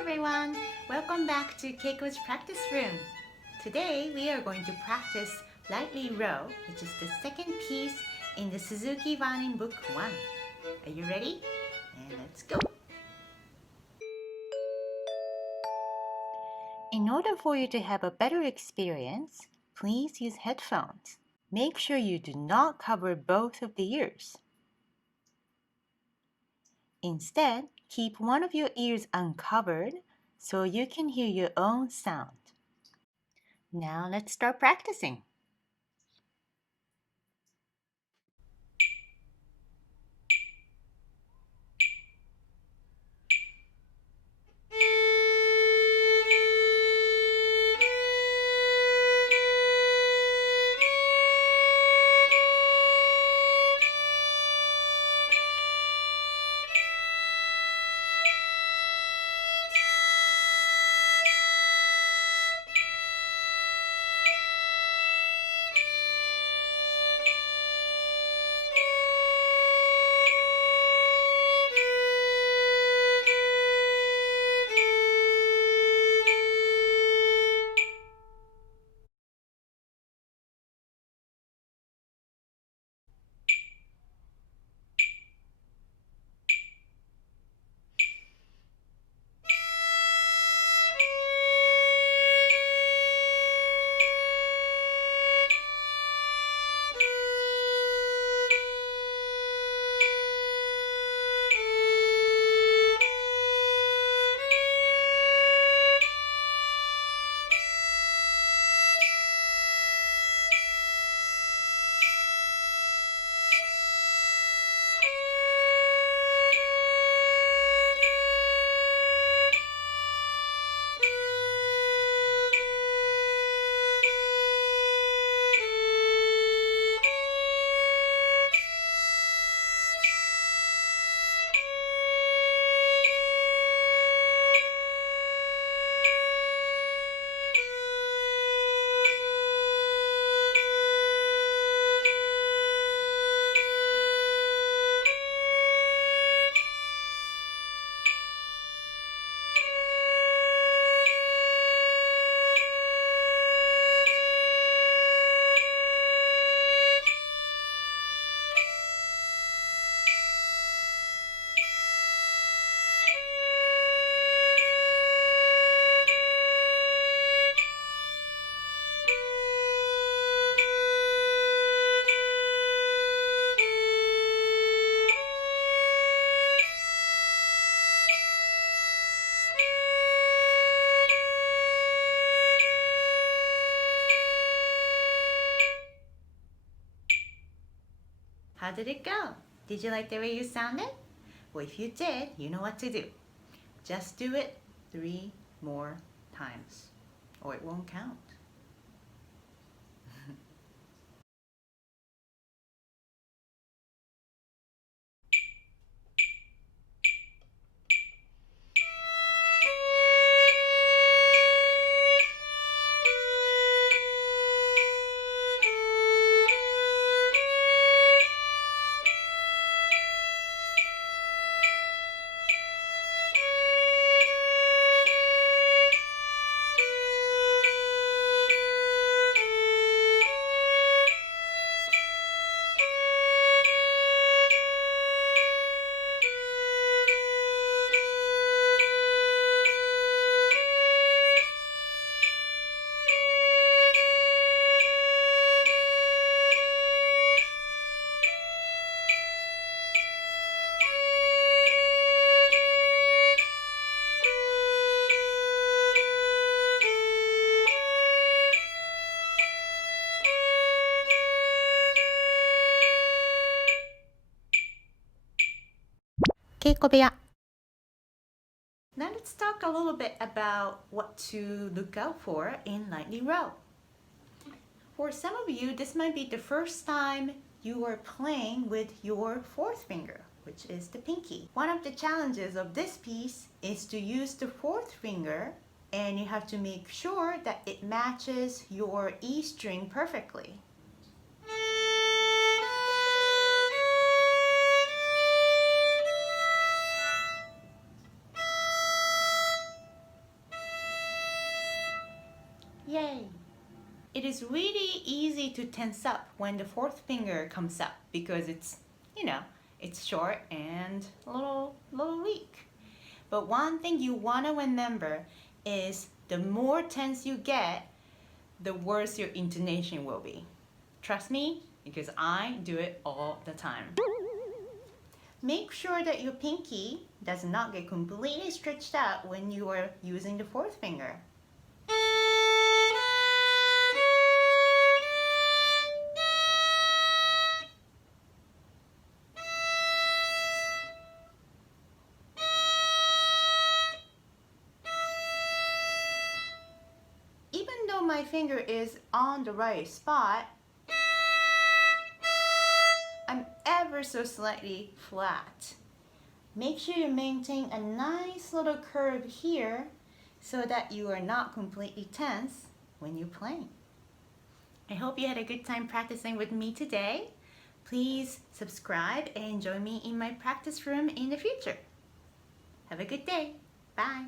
everyone! Welcome back to Keiko's practice room. Today we are going to practice Lightly Row, which is the second piece in the Suzuki Violin Book 1. Are you ready? And let's go! In order for you to have a better experience, please use headphones. Make sure you do not cover both of the ears. Instead, keep one of your ears uncovered so you can hear your own sound. Now let's start practicing. How did it go? Did you like the way you sounded? Well, if you did, you know what to do. Just do it 3 more times, or it won't count. Keiko 部屋. Now let's talk a little bit about what to look out for in Lightly Row. For some of you, this might be the first time you are playing with your 4th finger, which is the pinky. One of the challenges of this piece is to use the 4th finger, and you have to make sure that it matches your E string perfectly. Yay! It is really easy to tense up when the fourth finger comes up because it's, it's short and a little weak. But one thing you want to remember is the more tense you get, the worse your intonation will be. Trust me, because I do it all the time. Make sure that your pinky does not get completely stretched out when you are using the fourth finger. Even though my finger is on the right spot, I'm ever so slightly flat. Make sure you maintain a nice little curve here so that you are not completely tense when you're playing. I hope you had a good time practicing with me today. Please subscribe and join me in my practice room in the future. Have a good day. Bye.